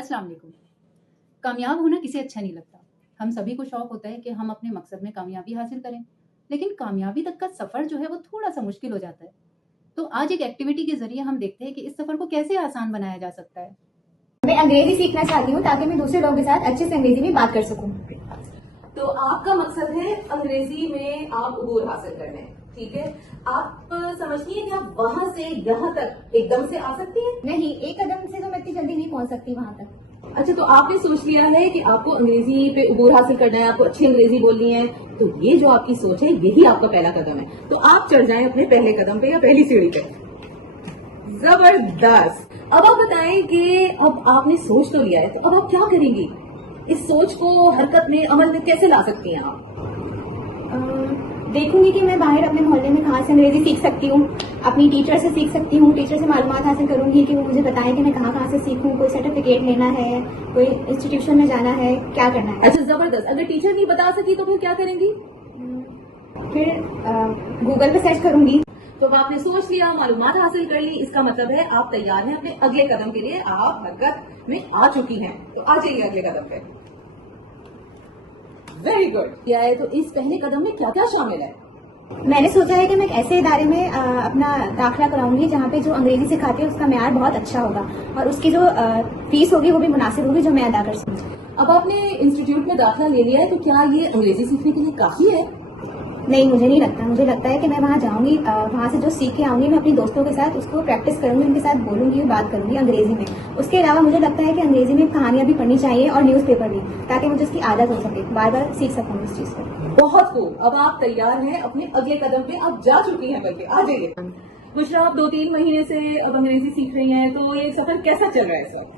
अस्सलाम वालेकुम। कामयाब होना किसे अच्छा नहीं लगता। हम सभी को शौक होता है कि हम अपने मकसद में कामयाबी हासिल करें, लेकिन कामयाबी तक का सफ़र जो है वो थोड़ा-सा मुश्किल हो जाता है। तो आज एक एक्टिविटी के ज़रिए हम देखते हैं कि इस सफ़र को कैसे आसान बनाया जा सकता है। मैं अंग्रेजी सीखना चाहती हूँ ताकि मैं दूसरे लोगों के साथ अच्छे से अंग्रेजी में बात कर सकूँ। तो आपका मकसद है अंग्रेजी में आप अबूर हासिल करने, ठीक है। आप समझती हैं कि आप वहां से यहाँ तक एकदम से आ सकती हैं? नहीं, एक कदम से तो मैं इतनी जल्दी नहीं पहुँच सकती वहाँ तक। अच्छा, तो आपने सोच लिया है कि आपको अंग्रेजी पे अबूर हासिल करना है, आपको अच्छी अंग्रेजी बोलनी है, तो ये जो आपकी सोच है यही आपका पहला कदम है। तो आप चढ़ जाएं अपने पहले कदम पे या पहली सीढ़ी पे। जबरदस्त। अब आप बताएं कि अब आपने सोच तो लिया है, तो अब आप क्या करेंगी? इस सोच को हरकत में, अमल में कैसे ला सकती हैं आप? देखूंगी कि मैं बाहर अपने मोहल्ले में कहाँ से अंग्रेजी सीख सकती हूँ। अपनी टीचर से सीख सकती हूँ, टीचर से मालूमात हासिल करूंगी कि वो मुझे बताएं कि मैं कहाँ कहाँ से सीखूँ, कोई सर्टिफिकेट लेना है, कोई इंस्टीट्यूशन में जाना है, क्या करना है। अच्छा, जबरदस्त। अगर टीचर नहीं बता सकी तो फिर क्या करेंगी? फिर गूगल पे सर्च करूंगी। तो अब आपने सोच लिया, मालूमात हासिल कर ली, इसका मतलब है आप तैयार हैं अपने अगले कदम के लिए, आप हरकत में आ चुकी हैं। तो आ जाइए अगले कदम पे। Very good. क्या है, तो इस पहले कदम में क्या क्या शामिल है? मैंने सोचा है कि मैं एक ऐसे इदारे में अपना दाखिला कराऊंगी जहाँ पे जो अंग्रेजी सिखाते हैं उसका म्यार बहुत अच्छा होगा और उसकी जो फीस होगी वो भी मुनासिब होगी जो मैं अदा कर सकूँ। अब आपने इंस्टीट्यूट में दाखिला ले लिया है, तो क्या ये अंग्रेजी सीखने के लिए काफी है? नहीं, मुझे नहीं लगता। मुझे लगता है कि मैं वहाँ जाऊंगी, वहाँ से जो सीख के आऊंगी मैं अपने दोस्तों के साथ उसको प्रैक्टिस करूंगी, उनके साथ बोलूंगी, बात करूंगी अंग्रेजी में। उसके अलावा मुझे लगता है कि अंग्रेजी में कहानियां भी पढ़नी चाहिए और न्यूज़पेपर भी, ताकि मुझे उसकी आदत हो सके, बार बार सीख सकूँ इस चीज को। बहुत खूब। अब आप तैयार हैं अपने अगले कदम पे, आप जा चुकी हैं, बल्कि आ जाइए। बुशरा, आप 2-3 महीने से अब अंग्रेजी सीख रही हैं, तो ये सफर कैसा चल रहा है सर?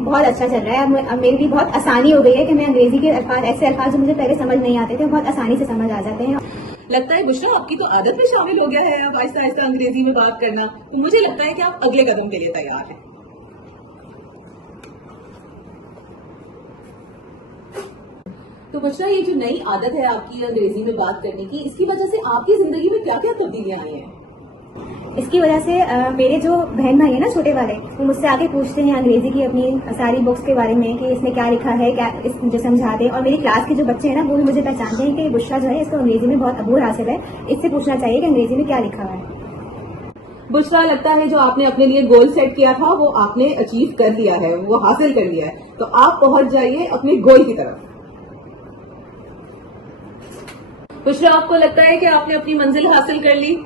बहुत अच्छा चल रहा है। अब मेरे लिए बहुत आसानी हो गई है कि मैं अंग्रेजी के अल्फाज, ऐसे अल्फाज जो मुझे पहले समझ नहीं आते थे, बहुत आसानी से समझ आ जाते हैं। लगता है बुशरा आपकी तो आदत में शामिल हो गया है अब आहिस्ता आहिस्ता अंग्रेजी में बात करना, तो मुझे लगता है कि आप अगले कदम के लिए तैयार हैं। तो बुशरा, ये जो नई आदत है आपकी अंग्रेजी में बात करने की, इसकी वजह से आपकी जिंदगी में क्या क्या तब्दीलियां आई हैं? इसकी वजह से मेरे जो बहन भाई है ना छोटे वाले, वो मुझसे आके पूछते हैं अंग्रेजी की अपनी सारी बुक्स के बारे में कि इसमें क्या लिखा है, क्या इस मुझे समझा दे। और मेरी क्लास के जो बच्चे हैं ना वो भी मुझे पहचानते हैं कि बुशरा जो है इसको अंग्रेजी में बहुत अबूर हासिल है, इससे पूछना चाहिए कि अंग्रेजी में क्या लिखा हुआ है। बुशरा, लगता है जो आपने अपने लिए गोल सेट किया था वो आपने अचीव कर लिया है, वो हासिल कर लिया है, तो आप पहुंच जाइए अपने गोल की तरफ। बुशरा, आपको लगता है कि आपने अपनी मंजिल हासिल कर ली?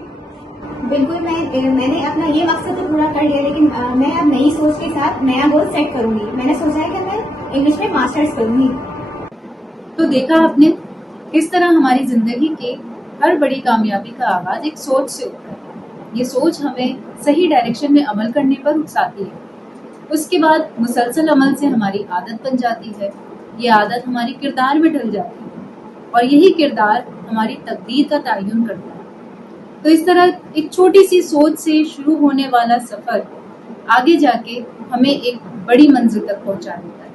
बिल्कुल, मैंने अपना ये मकसद तो पूरा कर लिया, लेकिन मैं अब नई सोच के साथ नया गोल सेट करूंगी। मैंने सोचा है कि मैं इंग्लिश में मास्टर्स करूंगी। तो देखा आपने किस तरह हमारी जिंदगी की हर बड़ी कामयाबी का आगाज एक सोच से होता है। ये सोच हमें सही डायरेक्शन में अमल करने पर उकसाती है। उसके बाद मुसलसल अमल से हमारी आदत बन जाती है। ये आदत हमारी किरदार में ढल जाती है और यही किरदार हमारी तकदीर का तयन करता है। तो इस तरह एक छोटी सी सोच से शुरू होने वाला सफर आगे जाके हमें एक बड़ी मंजिल तक पहुंचा देता है।